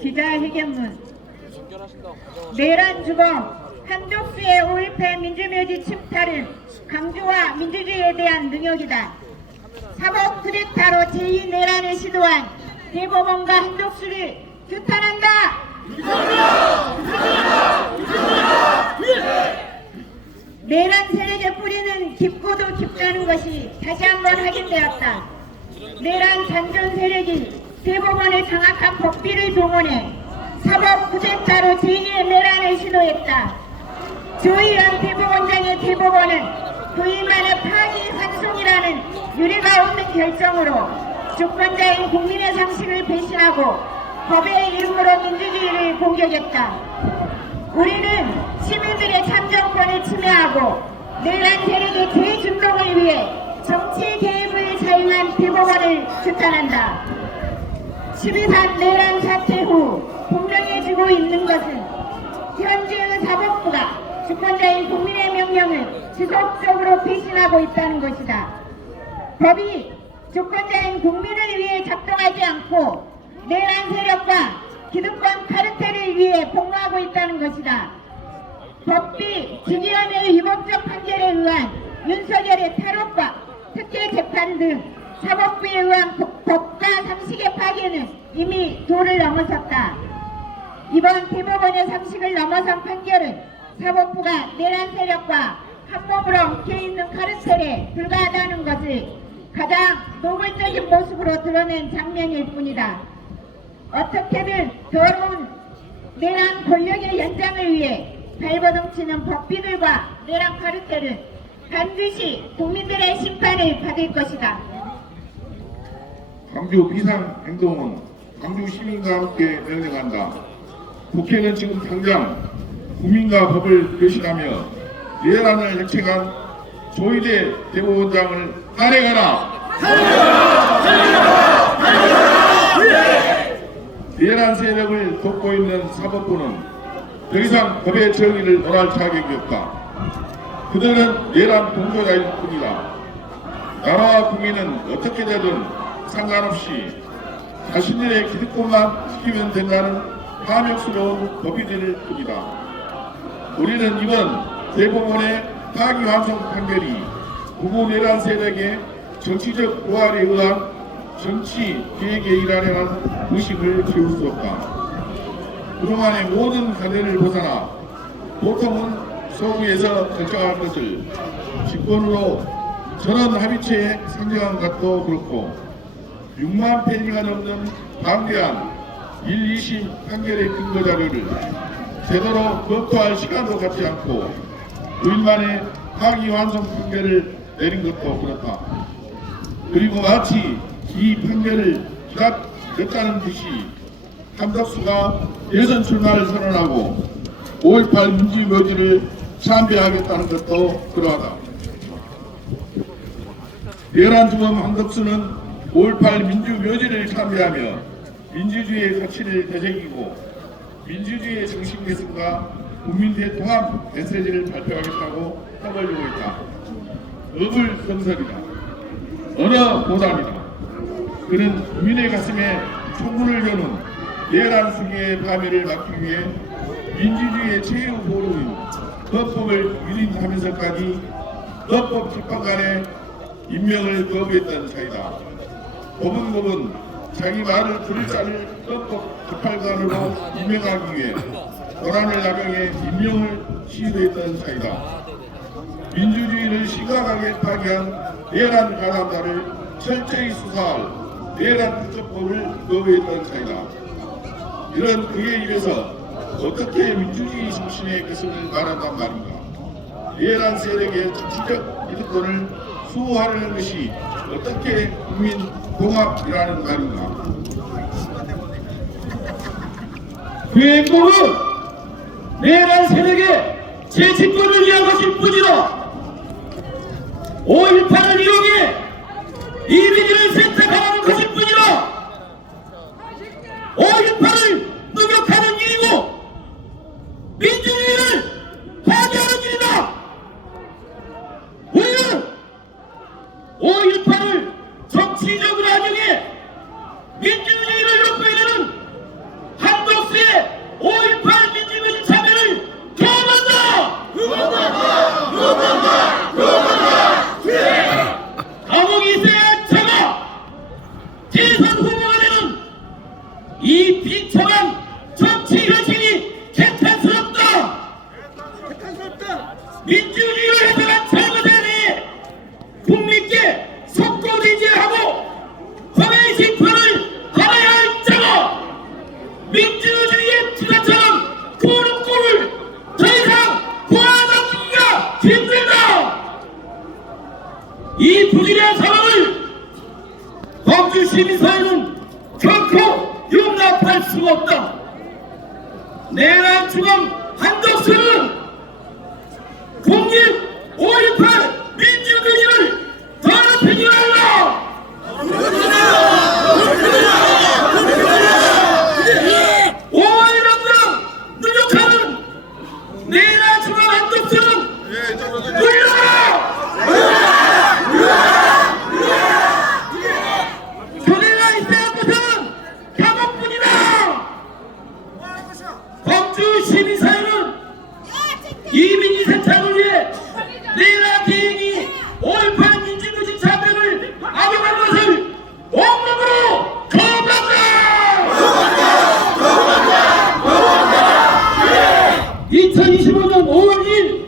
기자회견문 내란주범 한독수의 5.18 민주묘지 침탈은 강조와 민주주의에 대한 능욕이다. 사법 쿠데타로 제2내란을 시도한 대법원과 한독수를 규탄한다. 내란 세력의 뿌리는 깊고도 깊다는 것이 다시 한번 확인되었다. 내란 잔존 세력이 대법원의 장악한 법비를 동원해 사법 쿠데타로 제2의 내란을 시도했다. 조희연 대법원장의 대법원은 부인만의 파기 환송이라는 유례가 없는 결정으로 주권자인 국민의 상식을 배신하고 법의 이름으로 민주주의를 공격했다. 우리는 시민들의 참정권을 침해하고 내란 세력의 재준동을 위해 정치 개입을 사용한 대법원을 규탄한다. 12.3 내란 사태 후 분명해지고 있는 것은 현재의 사법부가 주권자인 국민의 명령을 지속적으로 배신하고 있다는 것이다. 법이 주권자인 국민을 위해 작동하지 않고 내란 세력과 기득권 카르텔을 위해 복무하고 있다는 것이다. 법비 지기현의 위법적 판결에 의한 윤석열의 탈옥과 특혜 재판 등 사법부에 의한 법과 상식의 파괴는 이미 도를 넘어섰다. 이번 대법원의 상식을 넘어선 판결은 사법부가 내란 세력과 한몸으로 엉켜있는 카르텔에 불과하다는 것을 가장 노골적인 모습으로 드러낸 장면일 뿐이다. 어떻게든 더러운 내란 권력의 연장을 위해 발버둥치는 법비들과 내란 카르텔은 반드시 국민들의 심판을 받을 것이다. 광주 비상행동은 광주 시민과 함께 명령한다. 국회는 지금 당장 국민과 법을 배신하며 내란을 획책한 조희대 대법원장을 탄핵하라! 내란 세력을 돕고 있는 사법부는 더 이상 법의 정의를 논할 자격이 없다. 그들은 내란 동조자일 뿐이다. 나라와 국민은 어떻게 되든 상관없이 자신들의 기득권만 지키면 된다는 탐욕스러운 법이될 뿐이다. 우리는 이번 대법원의 파기환송 판결이 극우 내란 세력의 정치적 고발에 의한 정치 계획의 일환이라는 의식을 지울 수 없다. 그동안의 모든 관례를 벗어나 보통은 서구에서 결정한 것을 직권으로 전원 합의체에 상정한 것도 그렇고 6만 페이지가 넘는 방대한 1, 2심 판결의 근거 자료를 제대로 검토할 시간도 갖지 않고 9일 만에 파기환송 판결을 내린 것도 그렇다. 그리고 마치 이 판결을 기각했다는 듯이 한덕수가 대선 출마를 선언하고 5.18 민주묘지를 참배하겠다는 것도 그러하다. 내란주범 한덕수는 5.18 민주묘지를 참배하며 민주주의의 가치를 되새기고 민주주의의 정신 개선과 국민대 통합 메시지를 발표하겠다고 떠벌리고 있다. 어불성설이다. 언어 보단이다. 그는 국민의 가슴에 총문을 여는 내란 수기의 파멸을 막기 위해 민주주의의 최후 보루인 헌법을 위린하면서까지 헌법 재판관의 임명을 거부했던 자이다. 법은 자기 말을 들을 자를 헌법 재판관으로 임명하기 위해 권한을 남용해 임명을 시도했던 자이다. 민주주의를 심각하게 파괴한 내란 가담자를 철저히 수사할 내란 특검법을 거부했던 자이다. 이런 그의 입에서 어떻게 민주주의 정신의 개선을 말한단 말인가? 내란 세력의 정치적 이득권을 수호하려는 것이 어떻게 국민 통합이라는 말인가? 그의 행동은 내란 세력의 재집권을 위한 것일 뿐이다. 5.18을 이용해 이미지를 세탁하는 것일 뿐이다. 5.18을 누격하는 일이고 민주주의를 파괴하는 일이다. 우리는 5.18을 정치적으로 활용해 민주주의를 욕구해내는 한덕수의 5.18 민주주의 참여를 경험한다! 감옥에 있어야 제가 대선 후보가 되는 이 비참한 정치 현실이 개탄스럽다! 민주주의를 해석한 잘못에 대해 국민께 속고대지하고 법의 심판을 받아야 할 자가 민주주의의 투자처럼 꾸는 꼴을 더 이상 보아잡기가 힘들다! 이 부실한 상황을 광주 시민사회는 결코 용납할 수가 없다. 내란 주범 한덕수는 국립 5.18 민주주의를 더럽히지 말라! 5월 당장 누적하는 내란 주범 한덕수는 물러라! 그대가 있어야 할 것은 감옥뿐이다! 광주 시민사회는 이민희 세차를 위해 내란 대행이 5.18 민주주의 참여를 악용한 것을 온몸으로 거부한다! 2025년 5월 1일